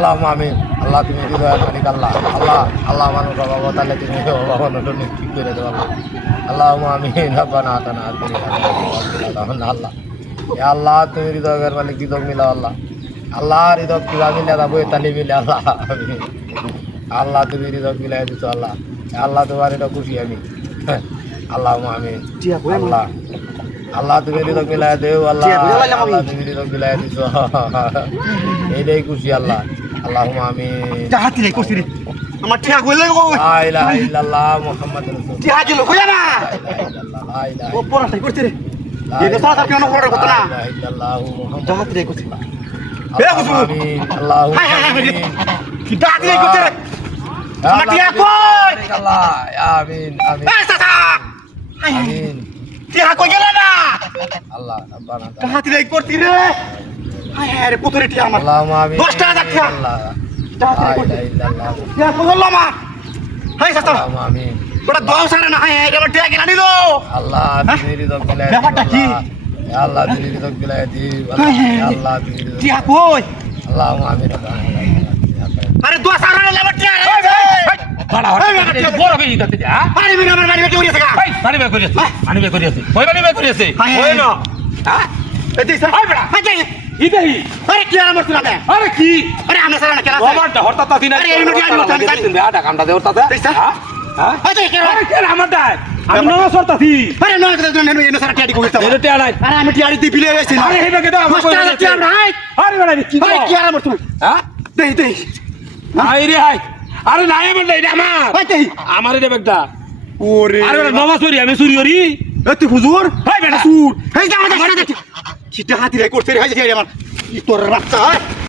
Allahumma amin. Allah তুমি হৃদয়ের মালিক আল্লাহ আল্লাহ আল্লাহ মানুষ বাবা তাহলে তুমি বাবা নতুন ঠিক করে দেবো Allahumma amin. Rabbana atana fid dunya আল্লাহ ইয়া আল্লাহ তুমি হৃদয়ের মালিক হৃদয় মিলা আল্লাহ আল্লাহ হৃদয় কি মিলা দাও তালি মিলা আল্লাহ আল্লাহ তুমি হৃদয় মিলাই দিছো আল্লাহ আল্লাহ তোমার এটা খুশি আমি Allahumma amin. আল্লাহ আল্লাহ তুমি হৃদয় মিলাই দেও আল্লাহ আল্লাহ তুমি হৃদয় মিলাই দিছো এইটাই খুশি আল্লাহ Allahumma amin. Jahat ni kau sini. Amat dia kau lagi kau. La ilaha illallah Muhammadur Rasulullah. Jahat je lo kau ya na. La ilaha Kau pernah tak kau sini? Dia salah satu orang orang kau tanah. La ilaha illallah Muhammadur Jahat ni kau sini. Allahumma amin. Allahumma amin. Jahat ni kau sini. Amat dia kau. Allah ya amin amin. Sasa. Amin. Dia kau jalan na. Allah Rabbana. Jahat ni kau sini. Hai, puteri dia amat. Allahumma amin. Dosta ada dia. Allah. Jahat La ni kau. ilaha illallah. Dia kau jalan mah. Hai sasa. Allahumma amin. Bada doa sana na hai. Dia mati lagi nani lo. Allah তুমি হৃদয় মিলাই ব্যাপারটা কি? Ya Allah তুমি হৃদয় মিলাই দিও Ya Allah তুমি হৃদয় Dia kau. Allahumma amin. Are doa sana na lebat dia. বড় হঠাৎ বড় বেশি দিতে যা Mari mina mari betul dia sekarang. ভাই পানি বের করিয়েছে পানি বের করিয়েছে ওই পানি বের করিয়েছে ওই না। হ্যাঁ Itu sah. Hai beda. Hai jadi. ইদেহি Are kira nomor surat ya? আরে কি Are amna sana nak kira. আমারটা হঠাৎ দিন আরে এই নোটি আমি করতে আমি জানি। বেটা কামটা দে হঠাৎ দেখছা? হ্যাঁ হ্যাঁ Hai jadi kira. আরে কেন আমারটা আমি না সরতাছি Are no kita tu nenu sana tiada kau kita. এটা তে নাই Are ami tiada di pilih wes ini. আরে হেবে কেদা আমার Mas tiada tiada hai. আরে বেটা কি Hai kira nomor surat. হ্যাঁ Deh deh. আই রে হাই আরে নাই আমার এটা আমার Hai deh. আমার এটা ব্যাগটা Ore. আরে বেটা নমাজ পড়ি আমি চুরি করি Itu huzur. হাই বেটা Sur. Hai jangan jangan. Kita hati rekor seri hai jadi aman. Itu rasa.